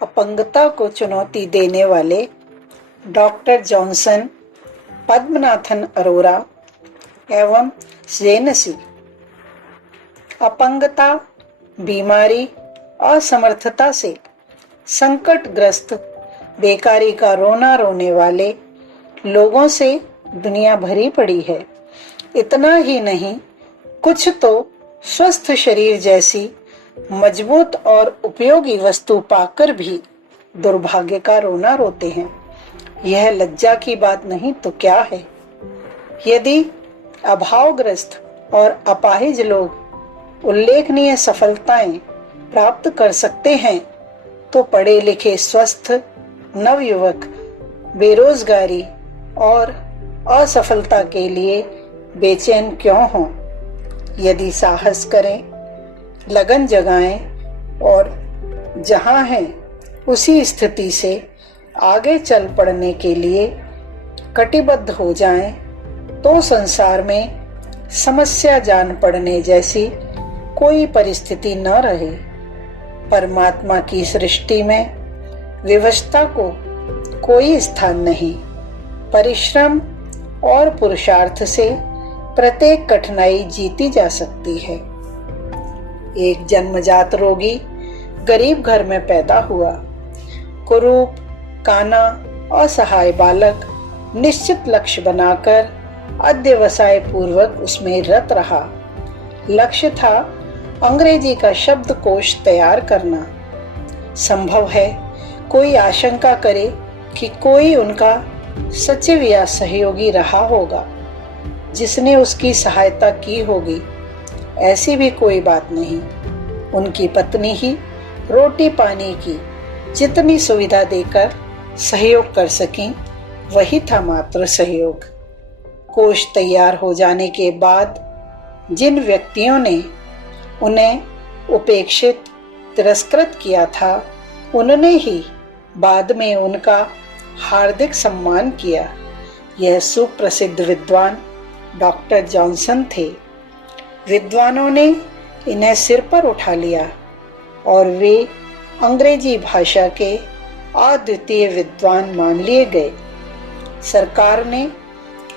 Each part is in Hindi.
अपंगता को चुनौती देने वाले डॉक्टर जॉनसन, पद्मनाथन अरोरा एवं जेनसी। अपंगता, बीमारी, असमर्थता से संकटग्रस्त, बेकारी का रोना रोने वाले लोगों से दुनिया भरी पड़ी है। इतना ही नहीं, कुछ तो स्वस्थ शरीर जैसी मजबूत और उपयोगी वस्तु पाकर भी दुर्भाग्य का रोना रोते हैं। यह लज्जा की बात नहीं तो क्या है? यदि अभावग्रस्त और अपाहिज लोग उल्लेखनीय सफलताएं प्राप्त कर सकते हैं, तो पढ़े लिखे स्वस्थ नवयुवक बेरोजगारी और असफलता के लिए बेचैन क्यों हों? यदि साहस करें, लगन जगाएं और जहां हैं उसी स्थिति से आगे चल पड़ने के लिए कटिबद्ध हो जाएं, तो संसार में समस्या जान पड़ने जैसी कोई परिस्थिति न रहे। परमात्मा की सृष्टि में विवशता को कोई स्थान नहीं। परिश्रम और पुरुषार्थ से प्रत्येक कठिनाई जीती जा सकती है। एक जन्मजात रोगी गरीब घर में पैदा हुआ। कुरूप, काना, असहाय बालक निश्चित लक्ष्य बनाकर अध्यवसाय पूर्वक उसमें रत रहा। लक्ष्य था अंग्रेजी का शब्दकोश तैयार करना। संभव है कोई आशंका करे कि कोई उनका सचिव या सहयोगी रहा होगा जिसने उसकी सहायता की होगी। ऐसी भी कोई बात नहीं। उनकी पत्नी ही रोटी पानी की जितनी सुविधा देकर सहयोग कर सकी, वही था मात्र सहयोग। कोष तैयार हो जाने के बाद जिन व्यक्तियों ने उन्हें उपेक्षित, तिरस्कृत किया था, उन्होंने ही बाद में उनका हार्दिक सम्मान किया। यह सुप्रसिद्ध विद्वान डॉक्टर जॉनसन थे। विद्वानों ने इन्हें सिर पर उठा लिया और वे अंग्रेजी भाषा के अद्वितीय विद्वान मान लिए गए। सरकार ने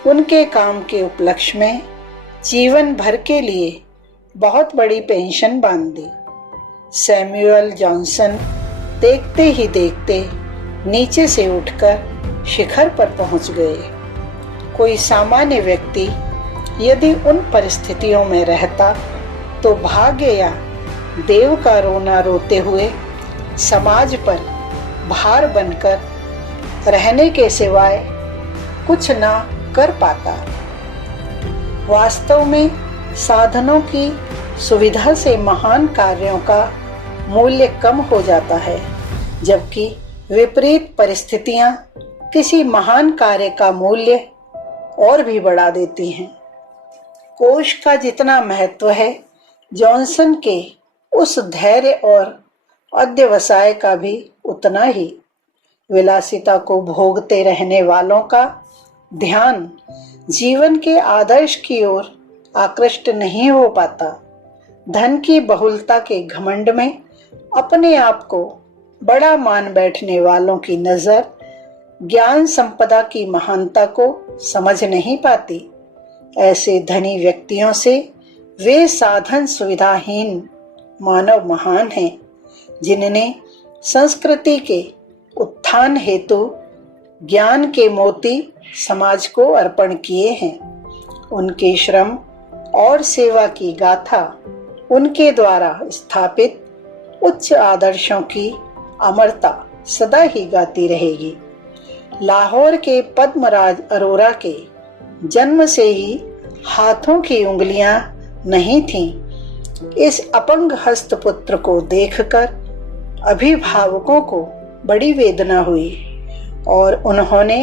उनके काम के उपलक्ष्य में जीवन भर के लिए बहुत बड़ी पेंशन बांध दी। सैमुअल जॉनसन देखते ही देखते नीचे से उठकर शिखर पर पहुंच गए। कोई सामान्य व्यक्ति यदि उन परिस्थितियों में रहता तो भाग्य या देव का रोना रोते हुए समाज पर भार बनकर रहने के सिवाय कुछ ना कर पाता। वास्तव में साधनों की सुविधा से महान कार्यों का मूल्य कम हो जाता है, जबकि विपरीत परिस्थितियां किसी महान कार्य का मूल्य और भी बढ़ा देती हैं। कोष का जितना महत्व है, जॉनसन के उस धैर्य और अध्यवसाय का भी उतना ही। विलासिता को भोगते रहने वालों का ध्यान जीवन के आदर्श की ओर आकृष्ट नहीं हो पाता। धन की बहुलता के घमंड में अपने आप को बड़ा मान बैठने वालों की नजर ज्ञान संपदा की महानता को समझ नहीं पाती। ऐसे धनी व्यक्तियों से वे साधन सुविधाहीन मानव महान हैं, जिन्होंने संस्कृति के उत्थान हेतु ज्ञान के मोती समाज को अर्पण किए हैं। उनके श्रम और सेवा की गाथा उनके द्वारा स्थापित उच्च आदर्शों की अमरता सदा ही गाती रहेगी। लाहौर के पद्मराज अरोरा के जन्म से ही हाथों की उंगलियां नहीं थीं। इस अपंग हस्तपुत्र को देखकर अभिभावकों को बड़ी वेदना हुई और उन्होंने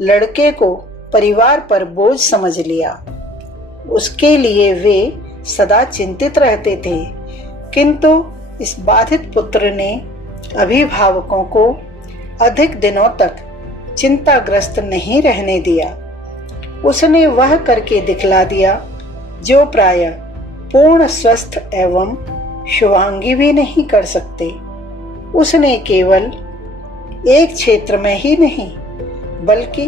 लड़के को परिवार पर बोझ समझ लिया। उसके लिए वे सदा चिंतित रहते थे, किंतु इस बाधित पुत्र ने अभिभावकों को अधिक दिनों तक चिंताग्रस्त नहीं रहने दिया। उसने वह करके दिखला दिया जो प्रायः पूर्ण स्वस्थ एवं शुभांगी भी नहीं कर सकते। उसने केवल एक क्षेत्र में ही नहीं बल्कि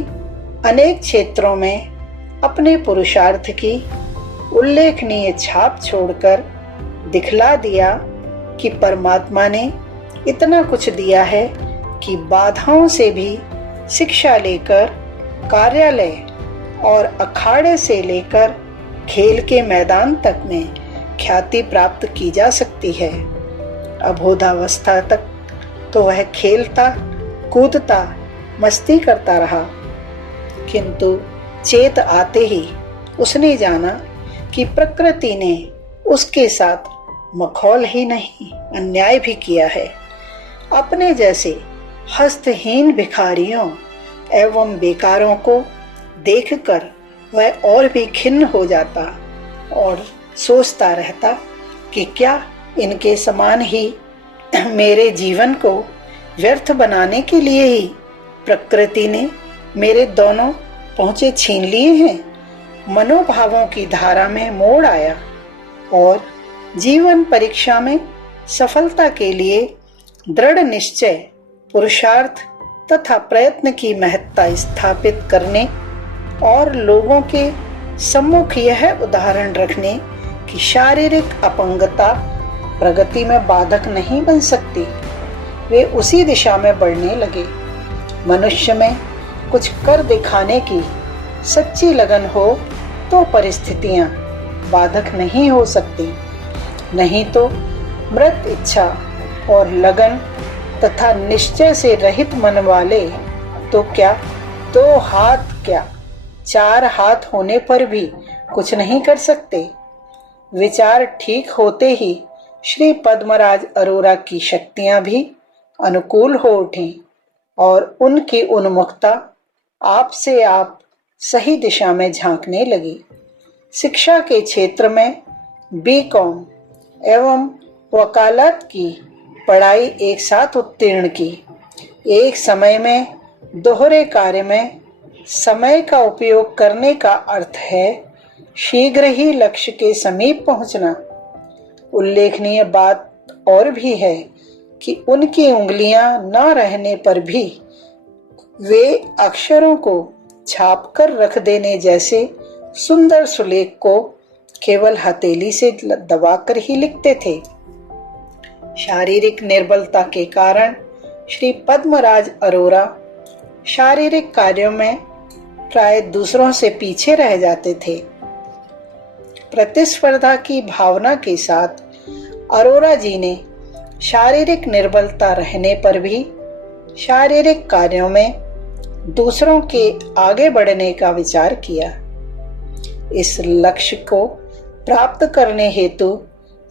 अनेक क्षेत्रों में अपने पुरुषार्थ की उल्लेखनीय छाप छोड़कर दिखला दिया कि परमात्मा ने इतना कुछ दिया है कि बाधाओं से भी शिक्षा लेकर कार्यालय और अखाड़े से लेकर खेल के मैदान तक में ख्याति प्राप्त की जा सकती है। अबोधावस्था तक तो वह खेलता कूदता मस्ती करता रहा, किंतु चेत आते ही उसने जाना कि प्रकृति ने उसके साथ मखौल ही नहीं अन्याय भी किया है। अपने जैसे हस्तहीन भिखारियों एवं बेकारों को देखकर वह और भी खिन्न हो जाता और सोचता रहता कि क्या इनके समान ही मेरे जीवन को व्यर्थ बनाने के लिए ही प्रकृति ने मेरे दोनों पहुंचे छीन लिए हैं। मनोभावों की धारा में मोड़ आया और जीवन परीक्षा में सफलता के लिए दृढ़ निश्चय, पुरुषार्थ तथा प्रयत्न की महत्ता स्थापित करने और लोगों के सम्मुख यह उदाहरण रखने कि शारीरिक अपंगता प्रगति में बाधक नहीं बन सकती, वे उसी दिशा में बढ़ने लगे। मनुष्य में कुछ कर दिखाने की सच्ची लगन हो तो परिस्थितियां बाधक नहीं हो सकती, नहीं तो मृत इच्छा और लगन तथा निश्चय से रहित मन वाले तो क्या 2 हाथ क्या 4 हाथ होने पर भी कुछ नहीं कर सकते। विचार ठीक होते ही श्री पद्मराज अरोरा की शक्तियां भी अनुकूल हो उठी और उनकी उन्मुखता आप से आप सही दिशा में झांकने लगी। शिक्षा के क्षेत्र में बीकॉम एवं वकालत की पढ़ाई एक साथ उत्तीर्ण की। एक समय में दोहरे कार्य में समय का उपयोग करने का अर्थ है शीघ्र ही लक्ष्य के समीप पहुंचना। उल्लेखनीय बात और भी है कि उनकी उंगलियां न रहने पर भी वे अक्षरों को छापकर रख देने जैसे सुंदर सुलेख को केवल हथेली से दबाकर ही लिखते थे। शारीरिक निर्बलता के कारण श्री पद्मराज अरोरा शारीरिक कार्यों में प्राय दूसरों से पीछे रह जाते थे। प्रतिस्पर्धा की भावना के साथ अरोरा जी ने शारीरिक निर्बलता रहने पर भी शारीरिक कार्यों में दूसरों के आगे बढ़ने का विचार किया। इस लक्ष्य को प्राप्त करने हेतु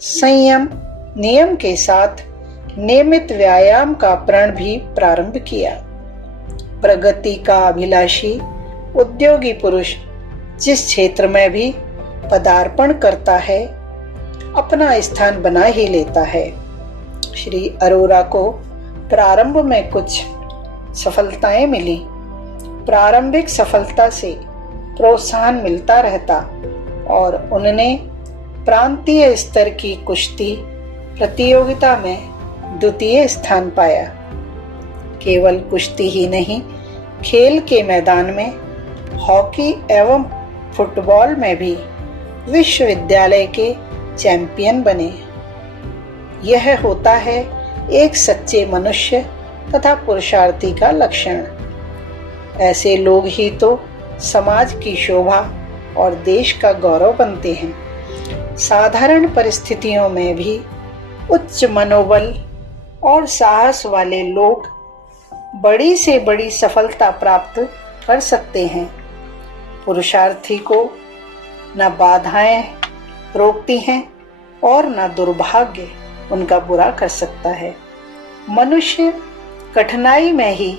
संयम नियम के साथ नियमित व्यायाम का प्रण भी प्रारंभ किया। प्रगति का अभिलाषी उद्योगी पुरुष जिस क्षेत्र में भी पदार्पण करता है अपना स्थान बना ही लेता है। श्री अरोरा को प्रारंभ में कुछ सफलताएं मिली। प्रारंभिक सफलता से प्रोत्साहन मिलता रहता और उन्होंने प्रांतीय स्तर की कुश्ती प्रतियोगिता में द्वितीय स्थान पाया। केवल कुश्ती ही नहीं, खेल के मैदान में हॉकी एवं फुटबॉल में भी विश्वविद्यालय के चैंपियन बने। यह होता है एक सच्चे मनुष्य तथा पुरुषार्थी का लक्षण। ऐसे लोग ही तो समाज की शोभा और देश का गौरव बनते हैं। साधारण परिस्थितियों में भी उच्च मनोबल और साहस वाले लोग बड़ी से बड़ी सफलता प्राप्त कर सकते हैं। पुरुषार्थी को न बाधाएं रोकती हैं और न दुर्भाग्य उनका बुरा कर सकता है। मनुष्य कठिनाई में ही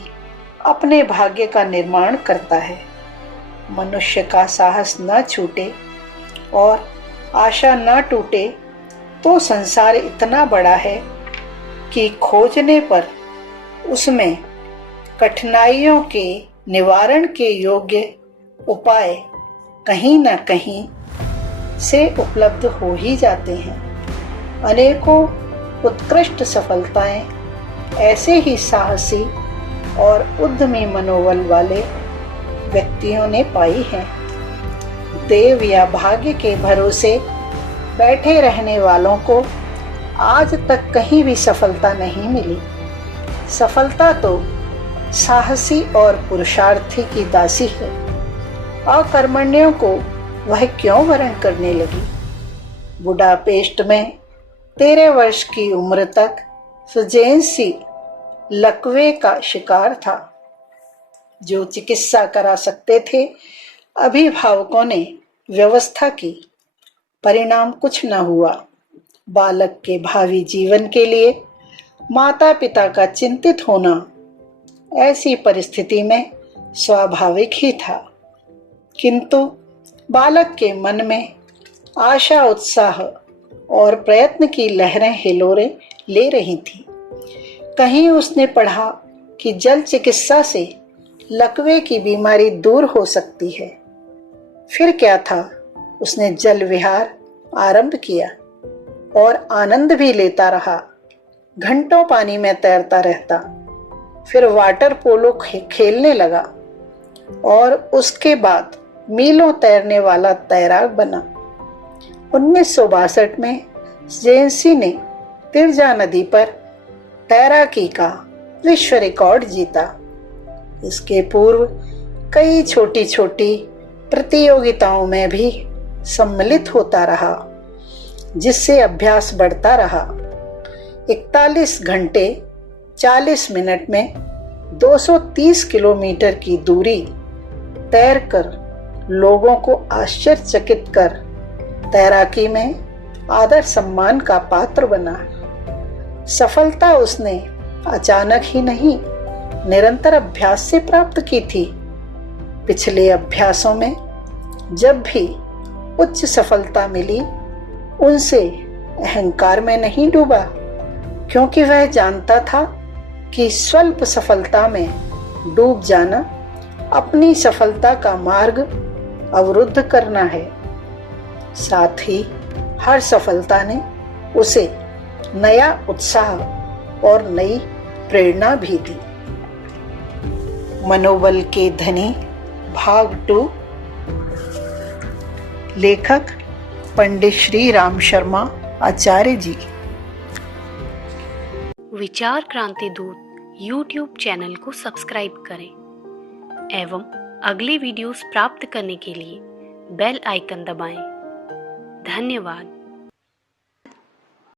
अपने भाग्य का निर्माण करता है। मनुष्य का साहस न छूटे और आशा न टूटे तो संसार इतना बड़ा है कि खोजने पर उसमें कठिनाइयों के निवारण के योग्य उपाय कहीं न कहीं से उपलब्ध हो ही जाते हैं। अनेकों उत्कृष्ट सफलताएं ऐसे ही साहसी और उद्यमी मनोबल वाले व्यक्तियों ने पाई है। देव या भाग्य के भरोसे बैठे रहने वालों को आज तक कहीं भी सफलता नहीं मिली। सफलता तो साहसी और पुरुषार्थी की दासी है। अकर्मण्यों को वह क्यों वरण करने लगी। बुडापेस्ट में 13 वर्ष की उम्र तक सुजेंसी लकवे का शिकार था। जो चिकित्सा करा सकते थे, अभिभावकों ने व्यवस्था की, परिणाम कुछ न हुआ। बालक के भावी जीवन के लिए माता पिता का चिंतित होना ऐसी परिस्थिति में स्वाभाविक ही था, किंतु बालक के मन में आशा, उत्साह और प्रयत्न की लहरें हिलोरे ले रही थी। कहीं उसने पढ़ा कि जल चिकित्सा से लकवे की बीमारी दूर हो सकती है। फिर क्या था, उसने जल विहार आरंभ किया और आनंद भी लेता रहा। घंटों पानी में तैरता रहता, फिर वाटर पोलो खेलने लगा और उसके बाद मीलों तैरने वाला तैराक बना। 1962 में जेंसी ने तिरजा नदी पर तैराकी का विश्व रिकॉर्ड जीता। इसके पूर्व कई छोटी छोटी प्रतियोगिताओं में भी सम्मिलित होता रहा, जिससे अभ्यास बढ़ता रहा। 41 घंटे 40 मिनट में 230 किलोमीटर की दूरी तैरकर लोगों को आश्चर्यचकित कर तैराकी में आदर सम्मान का पात्र बना। सफलता उसने अचानक ही नहीं, निरंतर अभ्यास से प्राप्त की थी। पिछले अभ्यासों में जब भी उच्च सफलता मिली, उनसे अहंकार में नहीं डूबा, क्योंकि वह जानता था कि स्वल्प सफलता में डूब जाना अपनी सफलता का मार्ग अवरुद्ध करना है। साथ ही हर सफलता ने उसे नया उत्साह और नई प्रेरणा भी दी। मनोबल के धनी भाग 2। लेखक पंडित श्री राम शर्मा आचार्य जी। विचार क्रांति दूत YouTube चैनल को सब्सक्राइब करें एवं अगली वीडियोस प्राप्त करने के लिए बेल आइकन दबाएं। धन्यवाद।